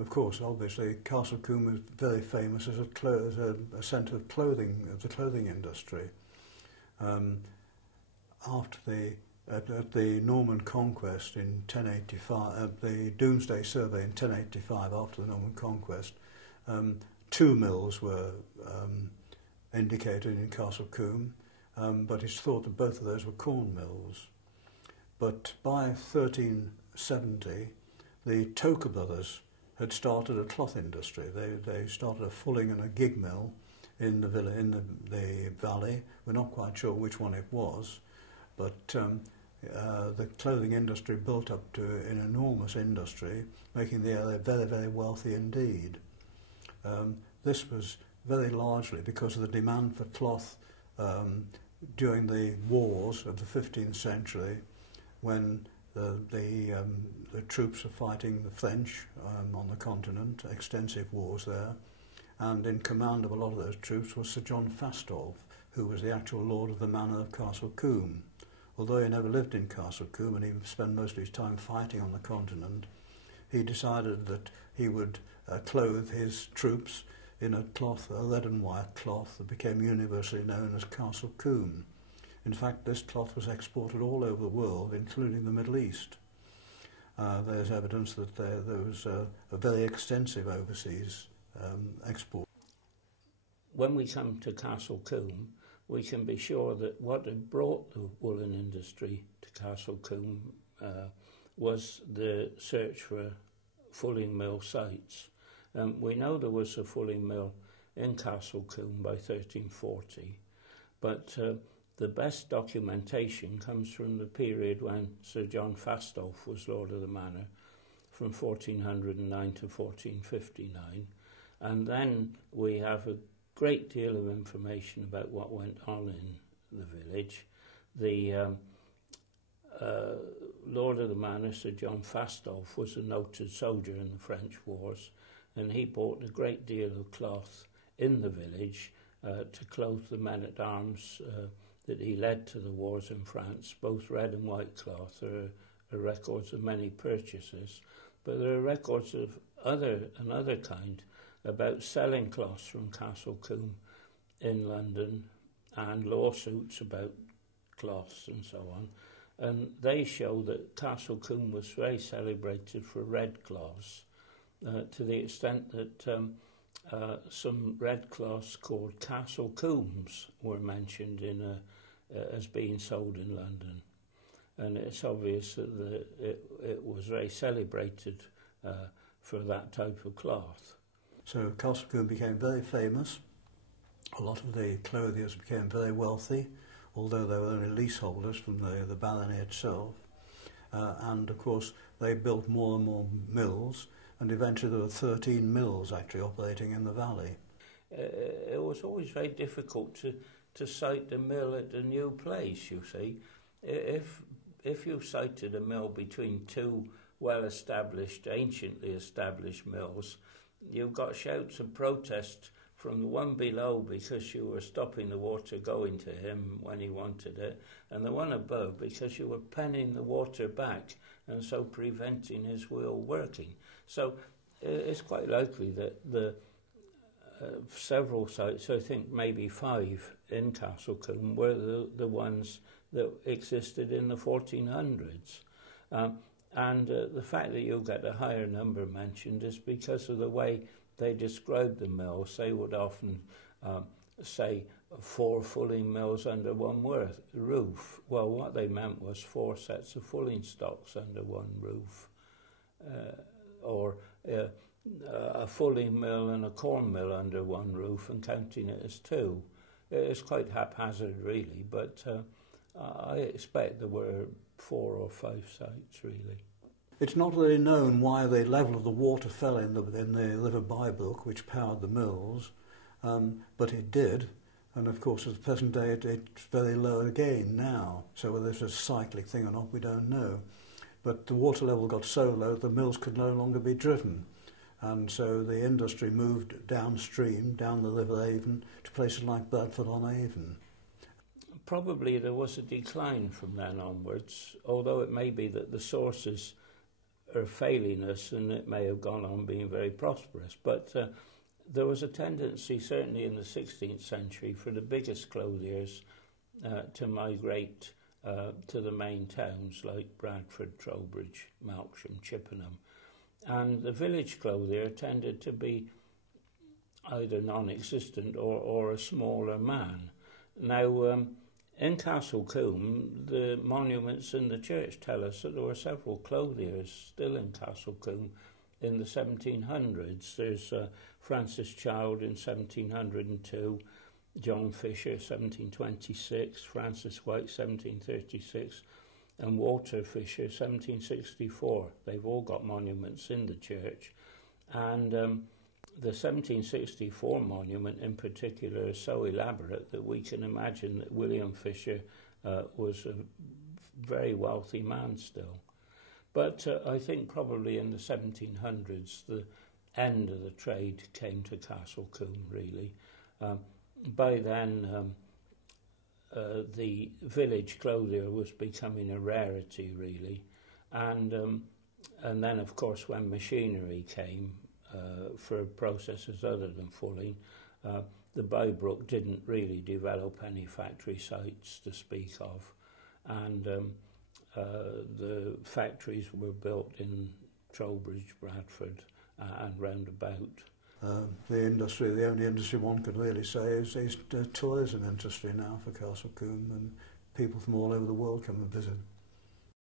of course, obviously, Castle Combe was very famous as a centre of the clothing industry. After at the Norman Conquest in 1085, the Domesday Survey in 1085, after the Norman Conquest, 2 mills were indicated in Castle Combe, but it's thought that both of those were corn mills. But by 1370, the Toker brothers had started a cloth industry. They started a fulling and a gig mill in the valley. We're not quite sure which one it was, but the clothing industry built up to an enormous industry, making the area very, very wealthy indeed. This was very largely because of the demand for cloth during the wars of the 15th century, when the troops were fighting the French on the continent, extensive wars there, and in command of a lot of those troops was Sir John Fastolf, who was the actual lord of the manor of Castle Combe. Although he never lived in Castle Combe and he spent most of his time fighting on the continent, he decided that he would clothe his troops in a cloth, a red and white cloth that became universally known as Castle Combe. In fact, this cloth was exported all over the world, including the Middle East. There's evidence that there was a very extensive overseas export. When we come to Castle Combe, we can be sure that what had brought the woolen industry to Castle Combe was the search for fulling mill sites. We know there was a fulling mill in Castle Combe by 1340, but the best documentation comes from the period when Sir John Fastolf was Lord of the Manor, from 1409 to 1459, and then we have a great deal of information about what went on in the village. The Lord of the Manor, Sir John Fastolf, was a noted soldier in the French wars, and he bought a great deal of cloth in the village to clothe the men-at-arms that he led to the wars in France. Both red and white cloth are records of many purchases, but there are records of another kind about selling cloths from Castle Combe in London, and lawsuits about cloths and so on. And they show that Castle Combe was very celebrated for red cloths, to the extent that some red cloths called Castle Combes were mentioned as being sold in London. And it's obvious that it was very celebrated for that type of cloth. So Castle Combe became very famous. A lot of the clothiers became very wealthy, although they were only leaseholders from the barony itself. And of course they built more and more mills, and eventually there were 13 mills actually operating in the valley. It was always very difficult to site a mill at a new place, you see. If you sited a mill between two well-established, anciently established mills, you got shouts of protest from the one below because you were stopping the water going to him when he wanted it, and the one above because you were penning the water back and so preventing his wheel working. So it's quite likely that the several sites, I think maybe 5 in Castle Combe, were the ones that existed in the 1400s. And the fact that you'll get a higher number mentioned is because of the way they describe the mills. They would often say 4 fulling mills under one roof. Well, what they meant was 4 sets of fulling stocks under one roof, or a fulling mill and a corn mill under one roof and counting it as 2. It's quite haphazard, really, but I expect there were 4 or 5 sites, really. It's not really known why the level of the water fell in the River Bybrook, which powered the mills, but it did. And of course, at the present day, it's very low again now. So whether it's a cyclic thing or not, we don't know. But the water level got so low, the mills could no longer be driven. And so the industry moved downstream, down the River Avon, to places like Bradford-on-Avon. Probably there was a decline from then onwards, although it may be that the sources failing us, and it may have gone on being very prosperous. But there was a tendency, certainly in the 16th century, for the biggest clothiers to migrate to the main towns like Bradford, Trowbridge, Melksham, Chippenham. And the village clothier tended to be either non-existent or a smaller man. Now, in Castle Combe, the monuments in the church tell us that there were several clothiers still in Castle Combe in the 1700s. There's Francis Child in 1702, John Fisher 1726, Francis White 1736, and Walter Fisher 1764. They've all got monuments in the church, and the 1764 monument in particular is so elaborate that we can imagine that William Fisher was a very wealthy man still. But I think probably in the 1700s the end of the trade came to Castle Combe, really. By then the village clothier was becoming a rarity, really, and then of course when machinery came for processes other than fulling, the Bowbrook didn't really develop any factory sites to speak of, and the factories were built in Trowbridge, Bradford, and round about. The industry, the only industry one could really say is the tourism industry now for Castle Combe, and people from all over the world come and visit.